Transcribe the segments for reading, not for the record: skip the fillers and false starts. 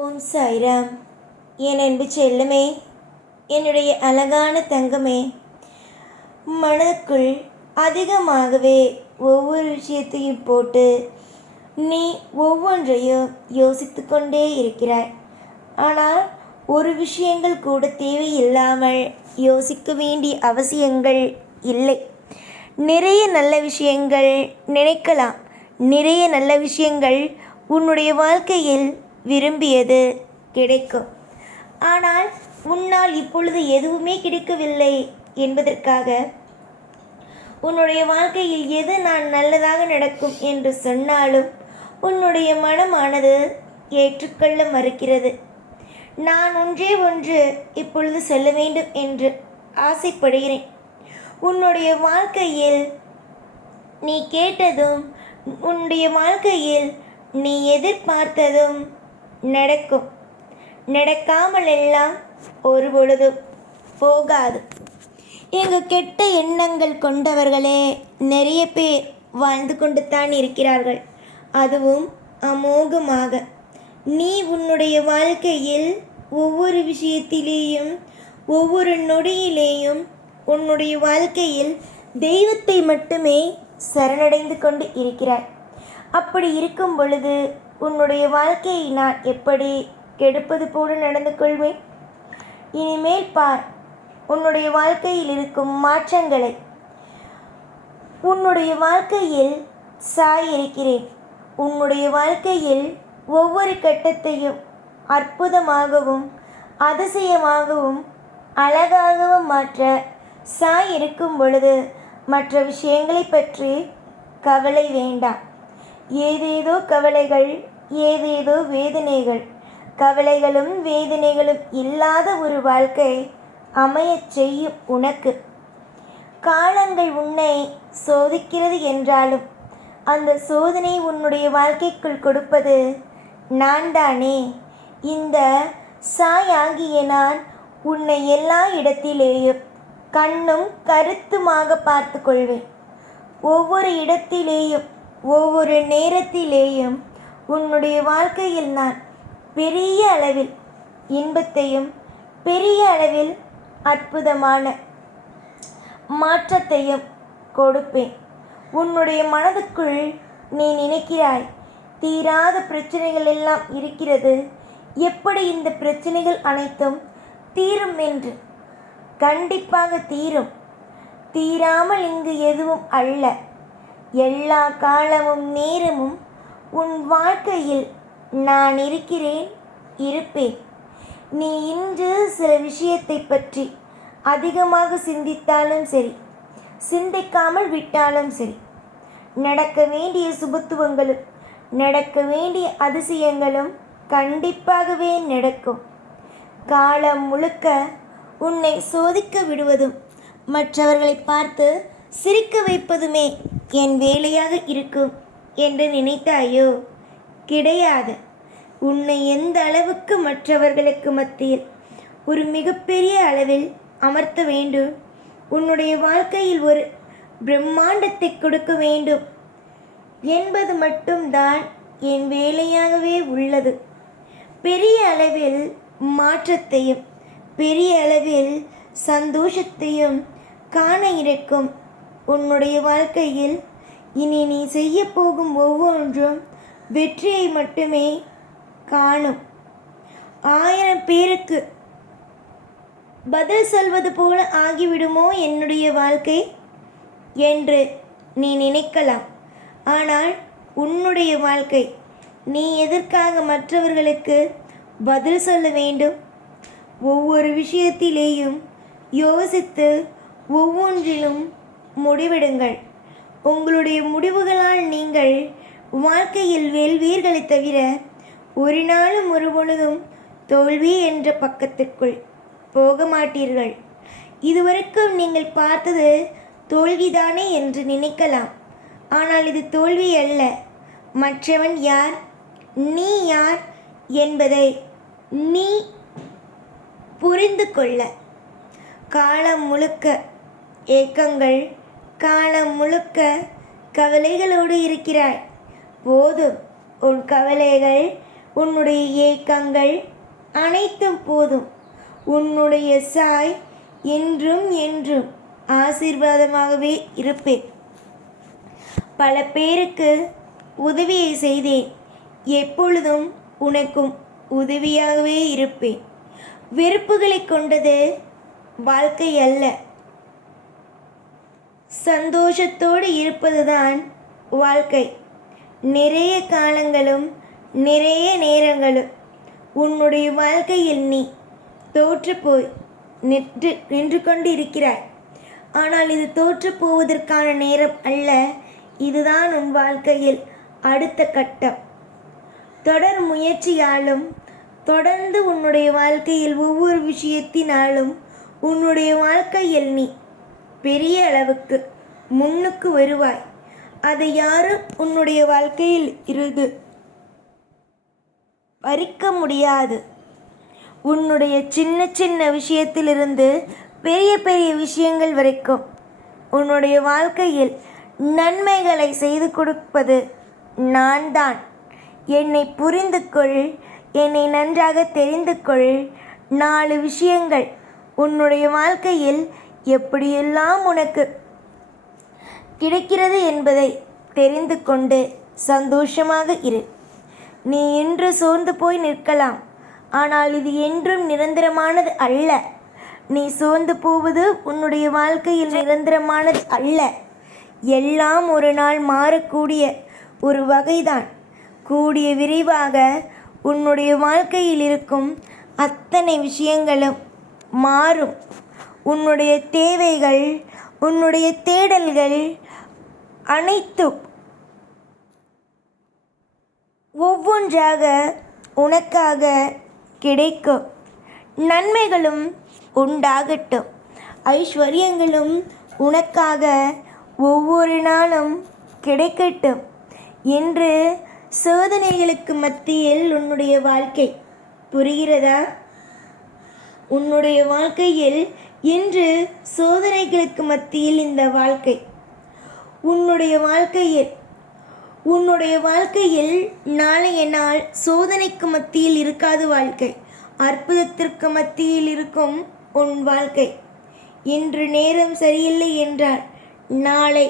ஓம் சாய்ராம். என் அன்பு செல்லமே, என்னுடைய அழகான தங்கமே, மனதுக்குள் அதிகமாகவே ஒவ்வொரு விஷயத்தையும் போட்டு நீ ஒவ்வொன்றையும் யோசித்து கொண்டே இருக்கிறாய். ஆனால் ஒரு விஷயங்கள் கூட தேவையில்லாமல் யோசிக்க வேண்டிய அவசியங்கள் இல்லை. நிறைய நல்ல விஷயங்கள் நினைக்கலாம். நிறைய நல்ல விஷயங்கள் உன்னுடைய வாழ்க்கையில் விரும்பியது கிடைக்கும். ஆனால் உன்னால் இப்பொழுது எதுவுமே கிடைக்கவில்லை என்பதற்காக உன்னுடைய வாழ்க்கையில் எது நான் நல்லதாக நடக்கும் என்று சொன்னாலும் உன்னுடைய மனமானது ஏற்றுக்கொள்ள மறுக்கிறது. நான் ஒன்று இப்பொழுது சொல்ல வேண்டும் என்று ஆசைப்படுகிறேன். உன்னுடைய வாழ்க்கையில் நீ கேட்டதும், உன்னுடைய வாழ்க்கையில் நீ எதிர்பார்த்ததும் நடக்கும். நடக்காமல் எல்லாம் ஒரு பொழுதும் போகாது. இங்கு கெட்ட எண்ணங்கள் கொண்டவர்களே நிறைய பேர் வாழ்ந்து கொண்டு தான் இருக்கிறார்கள், அதுவும் அமோகமாக. நீ உன்னுடைய வாழ்க்கையில் ஒவ்வொரு விஷயத்திலேயும் ஒவ்வொரு நொடியிலேயும் உன்னுடைய வாழ்க்கையில் தெய்வத்தை மட்டுமே சரணடைந்து கொண்டு இருக்கிறாய். அப்படி இருக்கும் பொழுது உன்னுடைய வாழ்க்கையை நான் எப்படி கெடுப்பது போல நடந்து கொள்வேன்? இனிமேல் பார் உன்னுடைய வாழ்க்கையில் இருக்கும் மாற்றங்களை. உன்னுடைய வாழ்க்கையில் சாய் இருக்கிறேன். உன்னுடைய வாழ்க்கையில் ஒவ்வொரு கட்டத்தையும் அற்புதமாகவும் அதிசயமாகவும் அழகாகவும் மாற்ற சாய் இருக்கும் பொழுது மற்ற விஷயங்களை பற்றி கவலை வேண்டாம். ஏதேதோ கவலைகள், ஏதேதோ வேதனைகள். கவலைகளும் வேதனைகளும் இல்லாத ஒரு வாழ்க்கை அமையச் செய்யும் உனக்கு. காலங்கள் உன்னை சோதிக்கிறது என்றாலும் அந்த சோதனை உன்னுடைய வாழ்க்கைக்குள் கொடுப்பது நான் தானே. இந்த சாய் ஆகிய நான் உன்னை எல்லா இடத்திலேயும் கண்ணும் கருத்துமாக பார்த்து கொள்வேன். ஒவ்வொரு இடத்திலேயும் ஒவ்வொரு நேரத்திலேயும் உன்னுடைய வாழ்க்கையில் நான் பெரிய அளவில் இன்பத்தையும் பெரிய அளவில் அற்புதமான மாற்றத்தையும் கொடுப்பேன். உன்னுடைய மனதுக்குள் நீ நினைக்கிறாய், தீராத பிரச்சனைகள் எல்லாம் இருக்கிறது, எப்படி இந்த பிரச்சனைகள் அனைத்தும் தீரும் என்று. கண்டிப்பாக தீரும். தீராமல் இங்கு எதுவும் அல்ல. எல்லா காலமும் நேரமும் உன் வாழ்க்கையில் நான் இருக்கிறேன், இருப்பேன். நீ இன்று சில விஷயத்தை பற்றி அதிகமாக சிந்தித்தாலும் சரி, சிந்திக்காமல் விட்டாலும் சரி, நடக்க வேண்டிய சுபத்துவங்களும் நடக்க வேண்டிய அதிசயங்களும் கண்டிப்பாகவே நடக்கும். காலம் முழுக்க உன்னை சோதிக்க விடுவதும் மற்றவர்களை பார்த்து சிரிக்க வைப்பதுமே என் வேலையாக இருக்கும் என்று நினைத்தாயோ? கிடையாது. உன்னை எந்த அளவுக்கு மற்றவர்களுக்கு மத்தியில் ஒரு மிகப்பெரிய அளவில் அமர்த்த வேண்டும், உன்னுடைய வாழ்க்கையில் ஒரு பிரம்மாண்டத்தை கொடுக்க வேண்டும் என்பது மட்டும்தான் என் வேலையாகவே உள்ளது. பெரிய அளவில் மாற்றத்தையும் பெரிய அளவில் சந்தோஷத்தையும் காண இருக்கும் உன்னுடைய வாழ்க்கையில் இனி நீ செய்ய போகும் ஒவ்வொன்றும் வெற்றியை மட்டுமே காணும். 1000 பேருக்கு பதில் சொல்வது போல ஆகிவிடுமோ என்னுடைய வாழ்க்கை என்று நீ நினைக்கலாம். ஆனால் உன்னுடைய வாழ்க்கை, நீ எதற்காக மற்றவர்களுக்கு பதில் சொல்ல வேண்டும்? ஒவ்வொரு விஷயத்திலேயும் யோசித்து ஒவ்வொன்றிலும் முடிவெடுங்கள். உங்களுடைய முடிவுகளால் நீங்கள் வாழ்க்கையில் வெல்வீர்களே தவிர ஒரு நாளும் ஒரு பொழுதும் தோல்வி என்ற பக்கத்திற்குள் போக மாட்டீர்கள். இதுவரைக்கும் நீங்கள் பார்த்தது தோல்விதானே என்று நினைக்கலாம். ஆனால் இது தோல்வி அல்ல. மற்றவன் யார், நீ யார் என்பதை நீ புரிந்து கொள்ள. காலம் முழுக்க ஏக்கங்கள், காலம் முழுக்க கவலைகளோடு இருக்கிறாய். போதும், உன் கவலைகள் உன்னுடைய ஏக்கங்கள் அனைத்தும் போதும். உன்னுடைய சாய் என்றும் என்றும் ஆசீர்வாதமாகவே இருப்பேன். பல பேருக்கு உதவியை செய்தேன். எப்பொழுதும் உனக்கும் உதவியாகவே இருப்பேன். வெறுப்புகளை கொண்டது வாழ்க்கை அல்ல, சந்தோஷத்தோடு இருப்பதுதான் வாழ்க்கை. நிறைய காலங்களும் நிறைய நேரங்களும் உன்னுடைய வாழ்க்கையில் நீ தோற்று போய் நின்று கொண்டு இருக்கிறாய். ஆனால் இது தோற்று போவதற்கான நேரம் அல்ல. இதுதான் உன் வாழ்க்கையில் அடுத்த கட்டம். தொடர் முயற்சியாலும் தொடர்ந்து உன்னுடைய வாழ்க்கையில் ஒவ்வொரு விஷயத்தினாலும் உன்னுடைய வாழ்க்கையில் நீ பெரிய அளவுக்கு முன்னுக்கு வருவாய். அதை யாரும் உன்னுடைய வாழ்க்கையில் இருந்து பறிக்க முடியாது. உன்னுடைய சின்ன சின்ன விஷயத்திலிருந்து பெரிய பெரிய விஷயங்கள் வரைக்கும் உன்னுடைய வாழ்க்கையில் நன்மைகளை செய்து கொடுப்பது நான் தான். என்னை புரிந்து கொள், என்னை நன்றாக தெரிந்து கொள். 4 விஷயங்கள் உன்னுடைய வாழ்க்கையில் எப்படியெல்லாம் உனக்கு கிடைக்கிறது என்பதை தெரிந்து கொண்டு சந்தோஷமாக இரு. நீ இன்று சோர்ந்து போய் நிற்கலாம், ஆனால் இது என்றும் நிரந்தரமானது அல்ல. நீ சோர்ந்து போவது உன்னுடைய வாழ்க்கையில் நிரந்தரமானது அல்ல. எல்லாம் ஒரு நாள் மாறக்கூடிய ஒரு வகைதான். கூடிய விரைவாக உன்னுடைய வாழ்க்கையில் இருக்கும் அத்தனை விஷயங்களும் மாறும். உன்னுடைய தேவைகள், உன்னுடைய தேடல்கள் அனைத்தும் ஒவ்வொன்றாக உனக்காக கிடைக்கும். நன்மைகளும் உண்டாகட்டும், ஐஸ்வர்யங்களும் உனக்காக ஒவ்வொரு நாளும் கிடைக்கட்டும். என்று சோதனைகளுக்கு மத்தியில் உன்னுடைய வாழ்க்கை புரிகிறதா? உன்னுடைய வாழ்க்கையில் இன்று சோதனைகளுக்கு மத்தியில் இந்த வாழ்க்கை. உன்னுடைய வாழ்க்கையில் நாளைய நாள் சோதனைக்கு மத்தியில் இருக்காது வாழ்க்கை. அற்புதத்திற்கு மத்தியில் இருக்கும் உன் வாழ்க்கை. இன்று நேரம் சரியில்லை என்றால் நாளை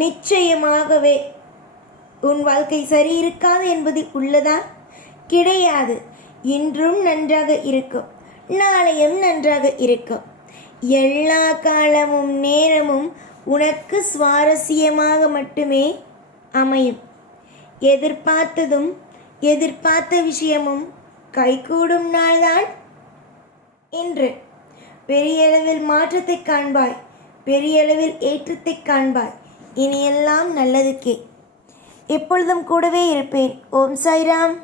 நிச்சயமாகவே உன் வாழ்க்கை சரி இருக்காது என்பது உள்ளதா? கிடையாது. இன்றும் நன்றாக இருக்கும், நாளையும் நன்றாக இருக்கும். எல்லா காலமும் நேரமும் உனக்கு சுவாரஸ்யமாக மட்டுமே அமையும். எதிர்பார்த்ததும் எதிர்பார்த்த விஷயமும் கைகூடும் நாள்தான் இன்று. பெரிய அளவில் மாற்றத்தை காண்பாய், பெரிய அளவில் ஏற்றத்தை காண்பாய். இனியெல்லாம் நல்லதுக்கே. எப்பொழுதும் கூடவே இருப்பேன். ஓம் சாய்ராம்.